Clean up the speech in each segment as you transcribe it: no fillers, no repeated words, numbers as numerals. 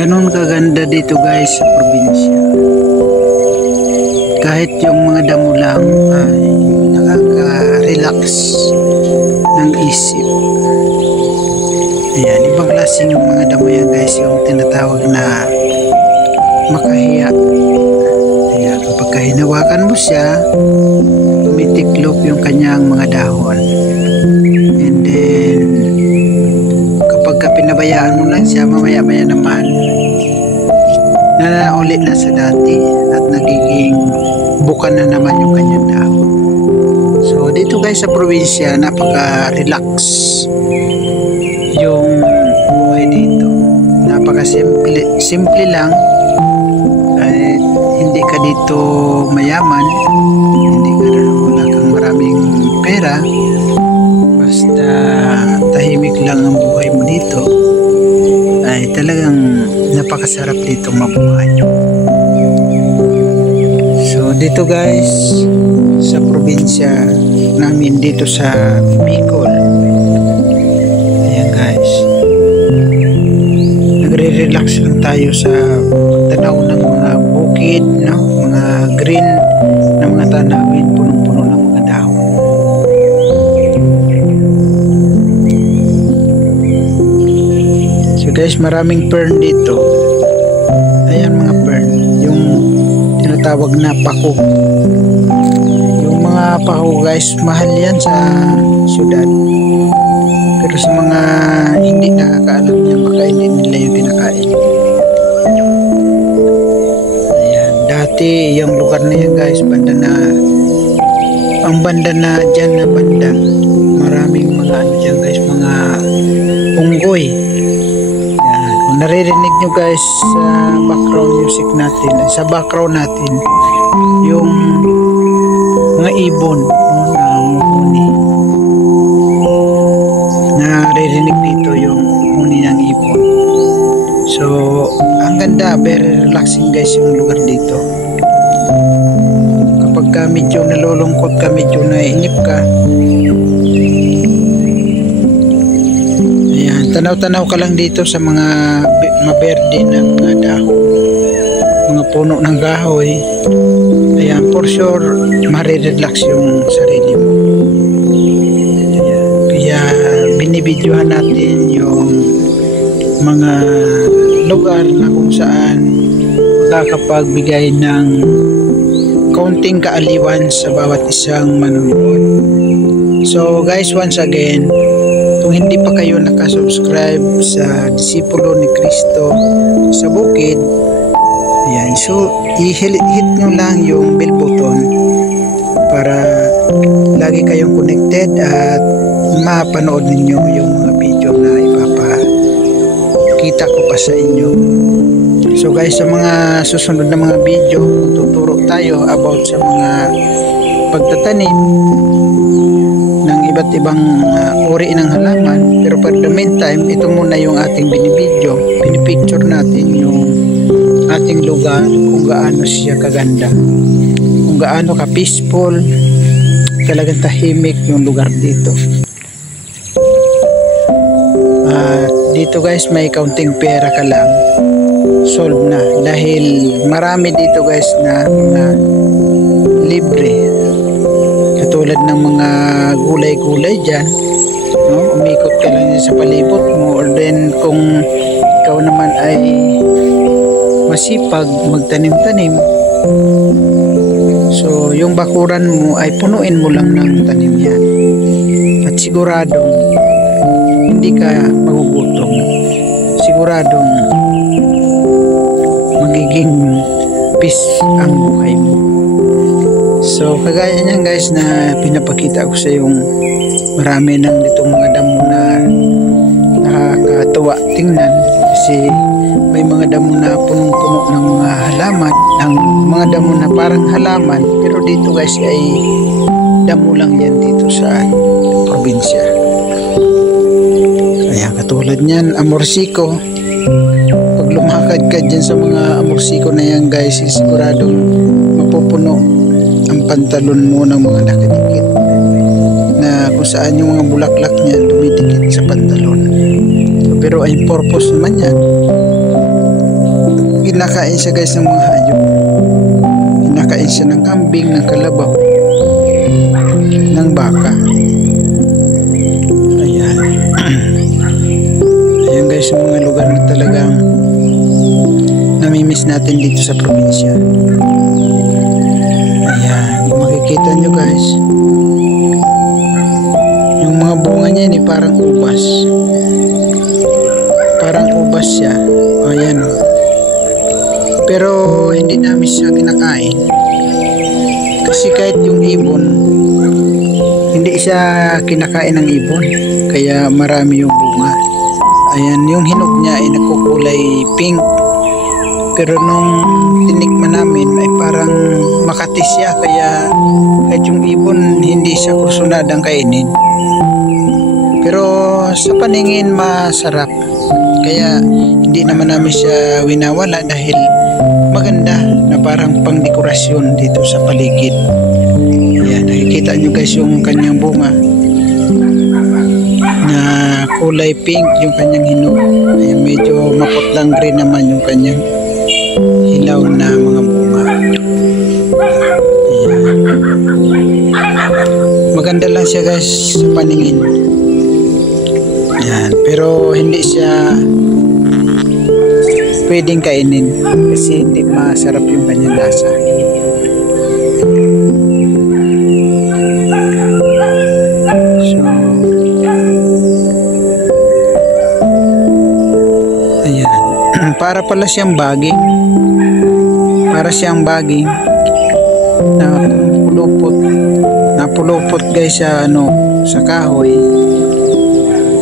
Ganon kaganda dito guys sa probinsya. Kahit yung mga damo lang ay nakaka-relax ng isip. Ayan, ibang klaseng mga damo yan guys, yung tinatawag na makahiya. Ayan, kapag hinawakan mo siya, tumitiklop yung kanyang mga dahon. And then kapag pinabayaan mo lang siya, mamaya-maya naman nanaulit na sa dati at nagiging buka na naman yung kanyang dahon. So dito guys sa probinsya, napaka-relax yung buhay dito. Napaka-simple lang. Kahit hindi ka dito mayaman, hindi ka wala kang maraming pera, basta tahimik lang ang buhay mo dito, ay talagang napakasarap dito mabuhay. So dito guys sa probinsya namin dito sa Bicol, ayan guys, nagre-relax lang tayo sa pagtanaw ng mga bukid, no? Mga green na mga tanawin, punong-puno ng mga dahon. So guys, maraming fern dito. Ayan mga fern, yung tinatawag na pako. Yung mga pako guys, mahal yan sa syudad. Pero sa mga hindi nakakaalam niya, makainin nila yung kinakain. Ayan, dati yung lugar na yan guys, banda na, ang banda na dyan na banda, maraming mga ano dyan guys, mga unggoy. Ayan, kung naririnig nyo guys sa background music natin, sa background natin, yung mga ibon na huni. Naririnig dito yung huni ng ibon. So ang ganda, very relaxing guys yung lugar dito. Kapag ka medyo nalulungkot ka, medyo naiinip ka, ayan, tanaw-tanaw ka lang dito sa mga maberde ng mga dahon, mga puno ng kahoy. Ayan, for sure marirelax yung sarili mo. Kaya binibidyohan natin yung mga lugar na kung saan makakapagbigay ng kaunting kaaliwan sa bawat isang manonood. So guys, once again, kung hindi pa kayo nakasubscribe sa Disipulo ni Cristo sa Bukid, ayan, so i-hit nyo lang yung bell button para lagi kayong connected at mapanood ninyo yung mga video na ipapakita ko pa sa inyo. So guys, sa mga susunod na mga video, tuturo tayo about sa mga pagtatanim ng iba't ibang uri ng halaman. Pero for the meantime, ito muna yung ating binibidyo, pinipicture natin yung ating lugar, kung gaano siya kaganda, kung gaano ka peaceful, talagang tahimik yung lugar dito. Dito guys, may kaunting pera ka lang, solve na, dahil marami dito guys na libre, katulad ng mga gulay-gulay dyan, no? Umikot ka lang sa palibot mo, or then kung ikaw naman ay masipag magtanim-tanim, so yung bakuran mo ay punuin mo lang ng tanim yan, at siguradong hindi ka magugutom, siguradong magiging peace ang buhay mo. So kagaya niyan guys na pinapakita ko sa yung marami ng ditong mga damo na nakakatuwa tingnan, kasi may mga damo na punong-puno ng mga halaman, ng mga damo na parang halaman, pero dito guys ay damo lang yan dito sa probinsya. Ayan, katulad niyan, amorsiko. Pag lumakad ka dyan sa mga amorsiko na yan guys, siguradong mapupuno ang pantalon mo ng mga nakadikit na kung saan yung mga bulaklak niya dumidikit sa pantalon. So, pero ay purpose naman yan. Kinakain siya guys ng mga hayop. Kinakain siya ng kambing, ng kalabaw, ng baka. Ayan. Ayan guys, yung mga lugar na talagang namimiss natin dito sa probinsya. Ayan, kung makikita nyo guys, yung mga bunga niya ni parang ubas. Parang ubas siya. Ayan o. Pero hindi namin siya kinakain. Kasi kahit yung ibon, hindi siya kinakain ng ibon. Kaya marami yung bunga. Ayan, yung hinog niya ay nagkukulay pink. Pero nung tinikman namin ay parang makati siya. Kaya kahit yung ibon hindi siya kursunadang kainin. Pero sa paningin masarap. Kaya hindi naman namin siya winawala dahil maganda na parang pangdekorasyon dito sa paligid. Ayan, nakikita nyo guys yung kanyang bunga na kulay pink yung kanyang hinog. Ayan, medyo maputlang green naman yung kanyang hilaw na mga bunga. Ayan. Maganda lang siya guys sa paningin. Ayan, pero hindi siya pwedeng kainin kasi hindi masarap yung kanyang lasa. So, ayan. Para pala siyang baging. Para siyang baging na pulupot. Napulupot guys sa sa kahoy.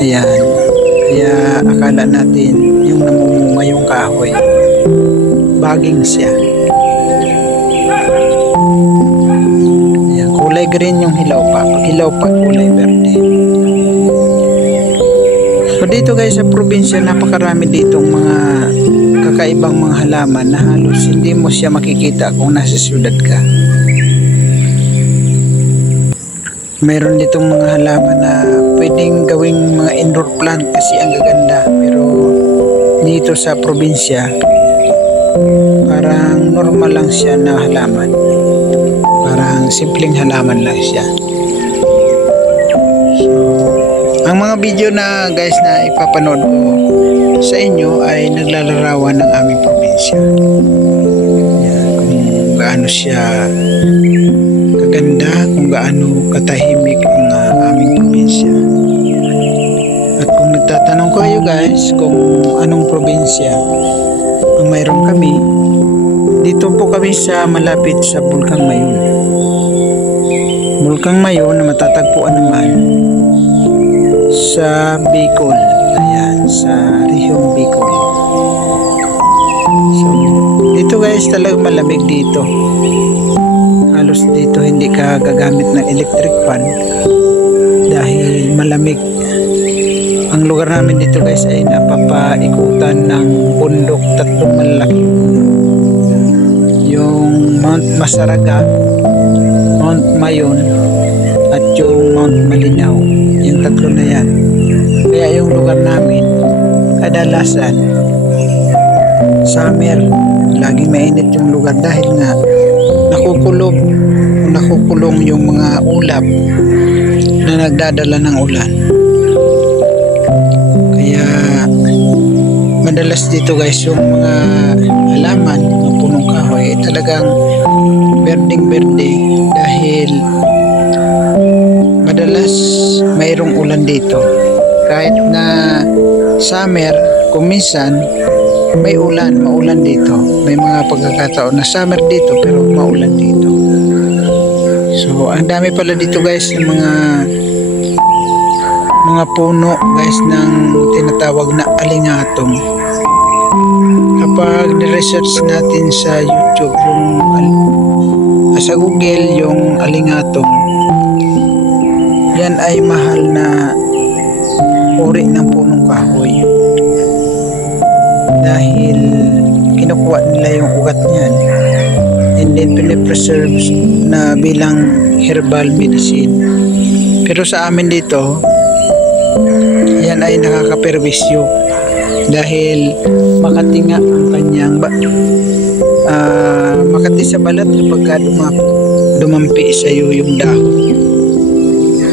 Ayan. Kaya akala natin yung namumunga yung kahoy, baging siya. Ayan, kulay green yung hilaw pa. Pag hilaw pa, kulay verde. So dito guys sa probinsya, napakarami ditong mga kakaibang mga halaman na halos hindi mo siya makikita kung nasa syudad ka. Mayroon ditong mga halaman na pwedeng gawing mga indoor plant kasi ang gaganda, pero dito sa probinsya parang normal lang siya na halaman, parang simpleng halaman lang siya. So ang mga video na guys na ipapanood ko sa inyo ay naglalarawan ng aming probinsya. Yan, kung gaano siya kaganda, kung gaano katahimik ang aming probinsya. At kung nagtatanong kayo guys kung anong probinsya ang mayroon kami, dito po kami sa malapit sa Bulkang Mayon. Bulkang Mayon na matatagpuan naman sa Bicol. Ayan, sa Rehiyong Bicol. So dito guys talagang malamig dito. Halos dito hindi ka gagamit ng electric fan dahil malamig. Ang lugar namin dito guys ay napapaikutan ng bundok, tatlong malaki. Yung Mount Masaraga, Mount Mayon at yung Mount Malinaw. Yung tatlo na yan. Kaya yung lugar namin kadalasan summer, lagi mainit yung lugar dahil nga nakukulong yung mga ulap na nagdadala ng ulan. Kaya madalas dito guys yung mga halaman ng punong kahoy talagang berdeng berde dahil madalas mayroong ulan dito. Kahit na summer, kung minsan may maulan dito. May mga pagkakataon na summer dito pero maulan dito. So ang dami pala dito guys ng mga puno guys ng tinatawag na alingatong. Kapag ni-research natin sa YouTube sa Google yung alingatong, yan ay mahal na uri ng punong kahoy. Dahil kinukuha nila yung ugat niyan and then pinipreserve na bilang herbal medicine. Pero sa amin dito, yan ay nakakaperwisyo dahil makati nga ang kanyang makati sa balat kapag dumampi sa iyo yung dahon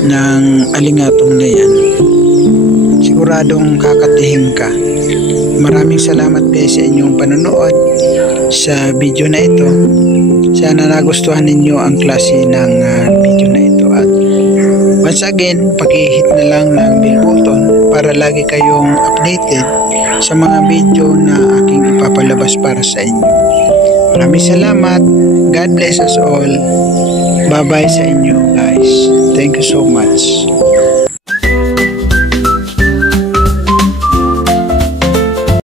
ng alingatong na yan. Siguradong kakatihin ka. Maraming salamat guys sa inyong panonood sa video na ito. Sana nagustuhan ninyo ang klase ng video na ito, at once again, pag-hit na lang ng bell button para lagi kayong updated sa mga video na aking ipapalabas para sa inyo. Maraming salamat. God bless us all. Bye bye sa inyo guys. Thank you so much.